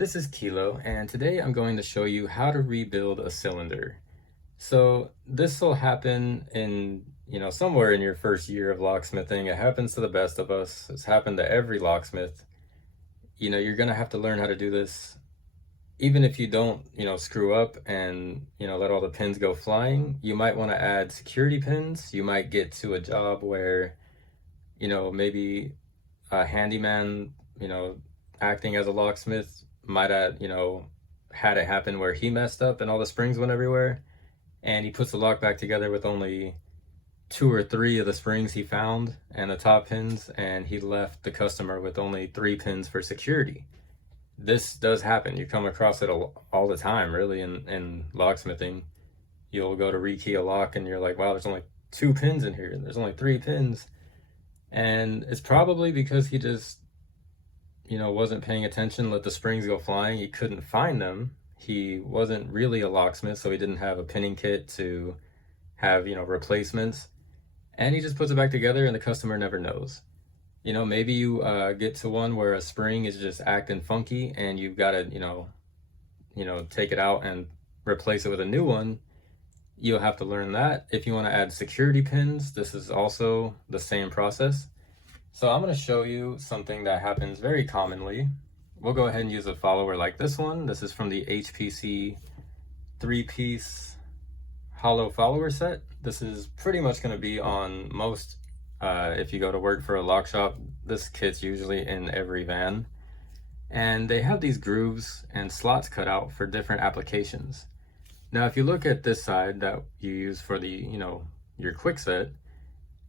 This is Kilo, and today I'm going to show you how to rebuild a cylinder. So this will happen in, somewhere in your first year of locksmithing. It happens to the best of us. It's happened to every locksmith. You're gonna have to learn how to do this. Even if you don't, screw up and, let all the pins go flying, you might want to add security pins. You might get to a job where, maybe a handyman, acting as a locksmith might have, had it happen where he messed up and all the springs went everywhere, and he puts the lock back together with only two or three of the springs he found and the top pins, and he left the customer with only three pins for security. This does happen. You come across it all the time, really, in locksmithing. You'll go to rekey a lock and you're like, wow, there's only two pins in here. There's only three pins. And it's probably because he just, wasn't paying attention, let the springs go flying. He couldn't find them. He wasn't really a locksmith, so he didn't have a pinning kit to have, replacements. And he just puts it back together and the customer never knows. Maybe you get to one where a spring is just acting funky and you've got to, take it out and replace it with a new one. You'll have to learn that. If you want to add security pins, this is also the same process. So I'm going to show you something that happens very commonly. We'll go ahead and use a follower like this one. This is from the HPC 3-piece hollow follower set. This is pretty much going to be on most, if you go to work for a lock shop, this kit's usually in every van. And they have these grooves and slots cut out for different applications. Now, if you look at this side that you use for the, your quick set,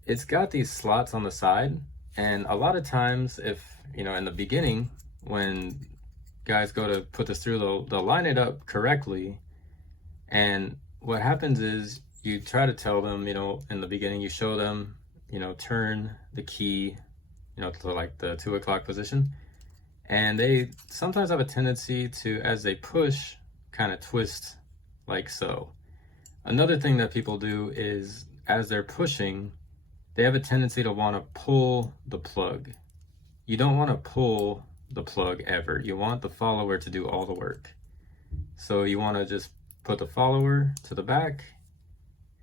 it's got these slots on the side. And a lot of times, if, in the beginning, when guys go to put this through, they'll line it up correctly. And what happens is you try to tell them, in the beginning, you show them, turn the key, to like the 2 o'clock position. And they sometimes have a tendency to, as they push, kind of twist like so. Another thing that people do is, as they're pushing, they have a tendency to want to pull the plug. You don't want to pull the plug ever. You want the follower to do all the work. So you want to just put the follower to the back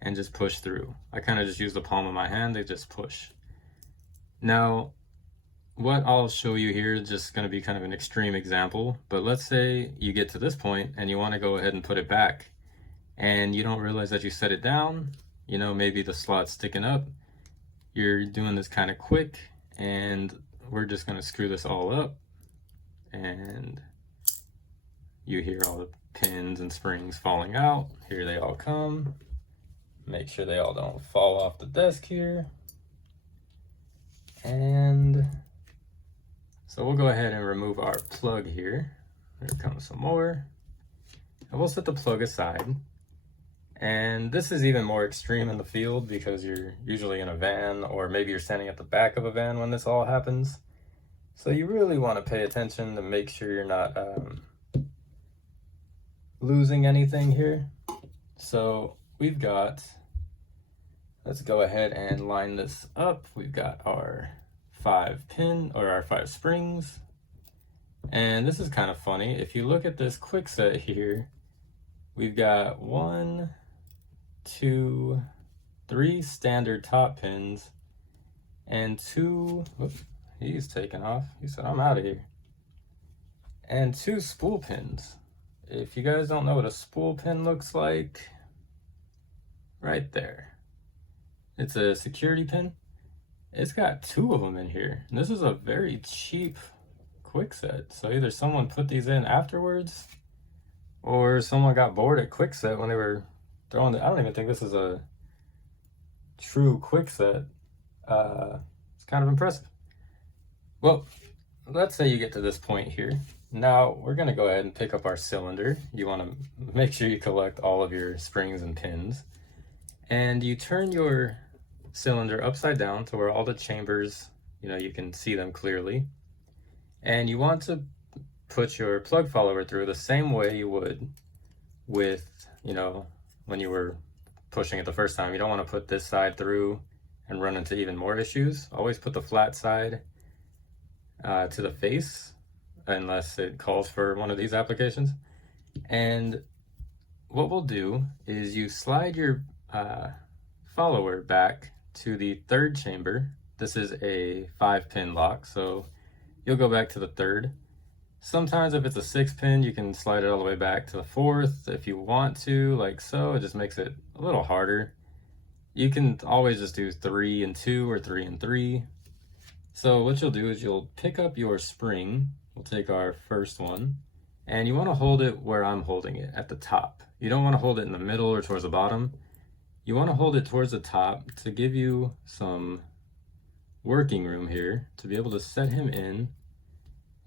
and just push through. I kind of just use the palm of my hand, they just push. Now, what I'll show you here is just going to be kind of an extreme example, but let's say you get to this point and you want to go ahead and put it back and you don't realize that you set it down, maybe the slot's sticking up. You're doing this kind of quick, and we're just going to screw this all up, and you hear all the pins and springs falling out. Here they all come. Make sure they all don't fall off the desk here. And so we'll go ahead and remove our plug here. Here comes some more. And we'll set the plug aside. And this is even more extreme in the field because you're usually in a van, or maybe you're standing at the back of a van when this all happens. So you really want to pay attention to make sure you're not losing anything here. So we've got, let's go ahead and line this up. We've got our 5 springs. And this is kind of funny. If you look at this quick set here, we've got 1, 2, 3 standard top pins and 2, whoops, he's taken off. He said, I'm out of here. And 2 spool pins. If you guys don't know what a spool pin looks like, right there. It's a security pin. It's got 2 of them in here. And this is a very cheap quick set. So either someone put these in afterwards, or someone got bored at quick set when they were throwing it. I don't even think this is a true quick set. It's kind of impressive. Well, let's say you get to this point here. Now we're going to go ahead and pick up our cylinder. You want to make sure you collect all of your springs and pins. And you turn your cylinder upside down to where all the chambers, you can see them clearly. And you want to put your plug follower through the same way you would with, when you were pushing it the first time. You don't want to put this side through and run into even more issues. Always put the flat side to the face unless it calls for one of these applications. And what we'll do is you slide your follower back to the third chamber. This is a 5-pin lock, so you'll go back to the third. Sometimes if it's a 6-pin, you can slide it all the way back to the fourth if you want to, like so. It just makes it a little harder. You can always just do 3 and 2 or 3 and 3. So what you'll do is you'll pick up your spring. We'll take our first one, and you want to hold it where I'm holding it, at the top. You don't want to hold it in the middle or towards the bottom. You want to hold it towards the top to give you some working room here to be able to set him in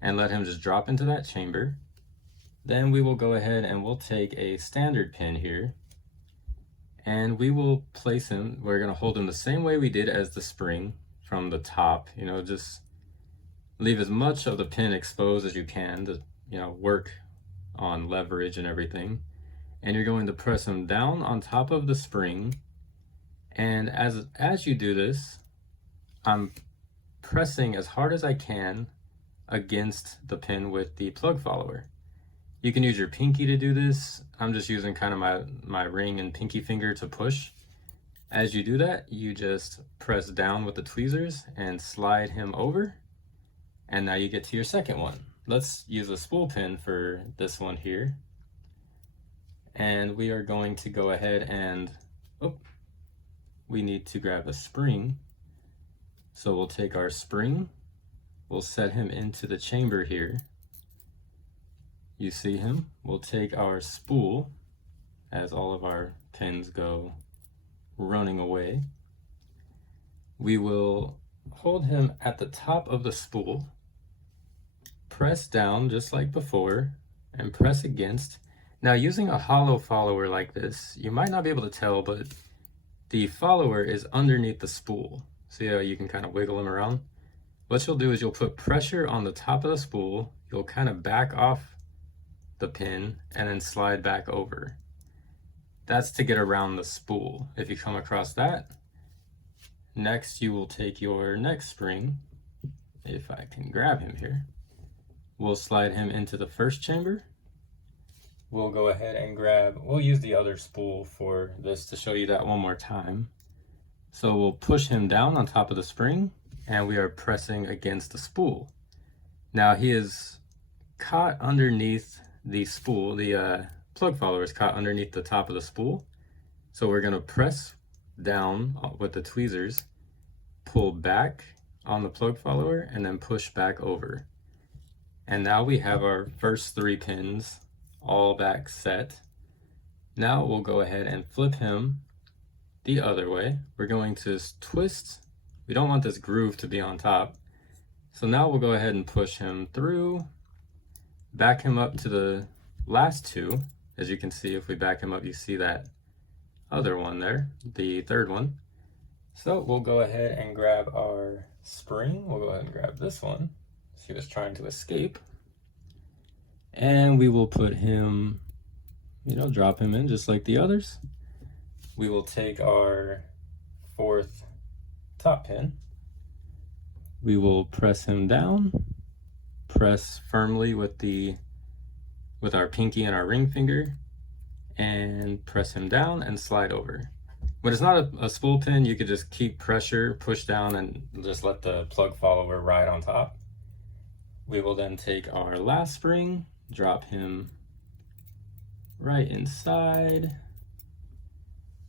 and let him just drop into that chamber. Then we will go ahead and we'll take a standard pin here, and we will place him. We're going to hold him the same way we did as the spring, from the top. You know, just leave as much of the pin exposed as you can to, you know, work on leverage and everything. And you're going to press him down on top of the spring. And as you do this, I'm pressing as hard as I can against the pin with the plug follower. You can use your pinky to do this. I'm just using kind of my ring and pinky finger to push. As you do that, you just press down with the tweezers and slide him over. And now you get to your second one. Let's use a spool pin for this one here. And we are going to go ahead and, we need to grab a spring. So we'll take our spring, we'll set him into the chamber here. You see him. We'll take our spool, as all of our pins go running away. We will hold him at the top of the spool, press down just like before, and press against. Now, using a hollow follower like this, you might not be able to tell, but the follower is underneath the spool. See how you can kind of wiggle him around? What you'll do is you'll put pressure on the top of the spool, you'll kind of back off the pin, and then slide back over. That's to get around the spool. If you come across that, next you will take your next spring, if I can grab him here. We'll slide him into the first chamber. We'll go ahead and we'll use the other spool for this to show you that one more time. So we'll push him down on top of the spring, and we are pressing against the spool. Now he is caught underneath the spool, the plug follower is caught underneath the top of the spool. So we're going to press down with the tweezers, pull back on the plug follower, and then push back over. And now we have our first 3 pins all back set. Now we'll go ahead and flip him the other way. We're going to twist. We don't want this groove to be on top. So now we'll go ahead and push him through, back him up to the last 2. As you can see, if we back him up, you see that other one there, the third one. So we'll go ahead and grab our spring. We'll go ahead and grab this one. He was trying to escape. And we will put him, drop him in just like the others. We will take our 4th top pin. We will press him down, press firmly with our pinky and our ring finger, and press him down and slide over. When it's not a spool pin, you could just keep pressure, push down, and just let the plug follower ride on top. We will then take our last spring, drop him right inside,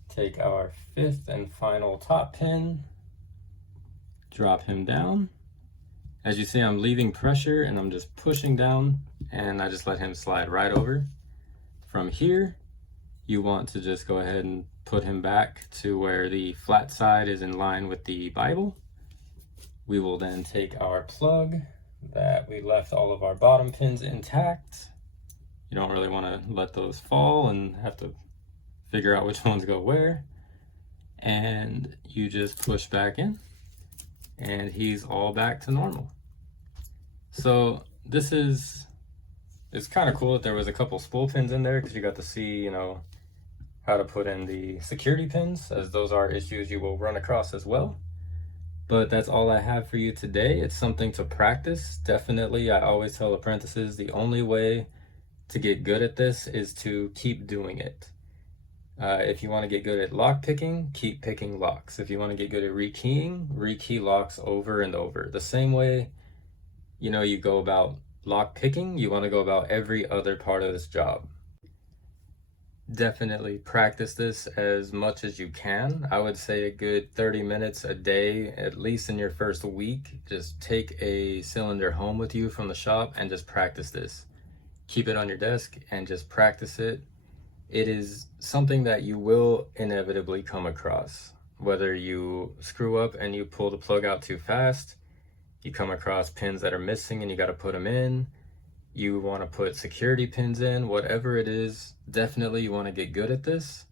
take our 5th and final top pin, drop him down. As you see, I'm leaving pressure and I'm just pushing down, and I just let him slide right over. From here, you want to just go ahead and put him back to where the flat side is in line with the Bible. We will then take our plug that we left all of our bottom pins intact. You don't really want to let those fall and have to figure out which ones go where. And you just push back in, and he's all back to normal. So this it's kind of cool that there was a couple spool pins in there, because you got to see, how to put in the security pins, as those are issues you will run across as well. But that's all I have for you today. It's something to practice. Definitely, I always tell apprentices the only way to get good at this is to keep doing it. If you want to get good at lock picking, keep picking locks. If you want to get good at rekeying, rekey locks over and over. The same way, you go about lock picking, you want to go about every other part of this job. Definitely practice this as much as you can. I would say a good 30 minutes a day, at least in your first week. Just take a cylinder home with you from the shop and just practice this. Keep it on your desk and just practice it. It is something that you will inevitably come across. Whether you screw up and you pull the plug out too fast, you come across pins that are missing and you got to put them in, you want to put security pins in, whatever it is, definitely you want to get good at this.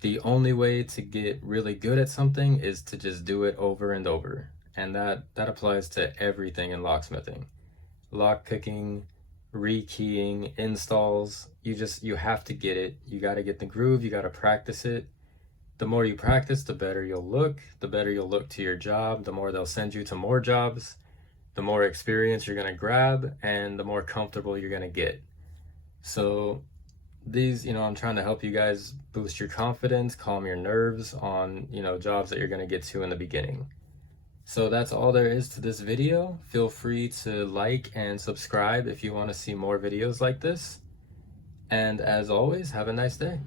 The only way to get really good at something is to just do it over and over. And that applies to everything in locksmithing. Lock picking, rekeying, installs, you have to get it. You got to get the groove, you got to practice it. The more you practice, the better you'll look. The better you'll look to your job, the more they'll send you to more jobs. The more experience you're going to grab and the more comfortable you're going to get. So these, I'm trying to help you guys boost your confidence, calm your nerves on, jobs that you're going to get to in the beginning. So that's all there is to this video. Feel free to like and subscribe if you want to see more videos like this. And as always, have a nice day.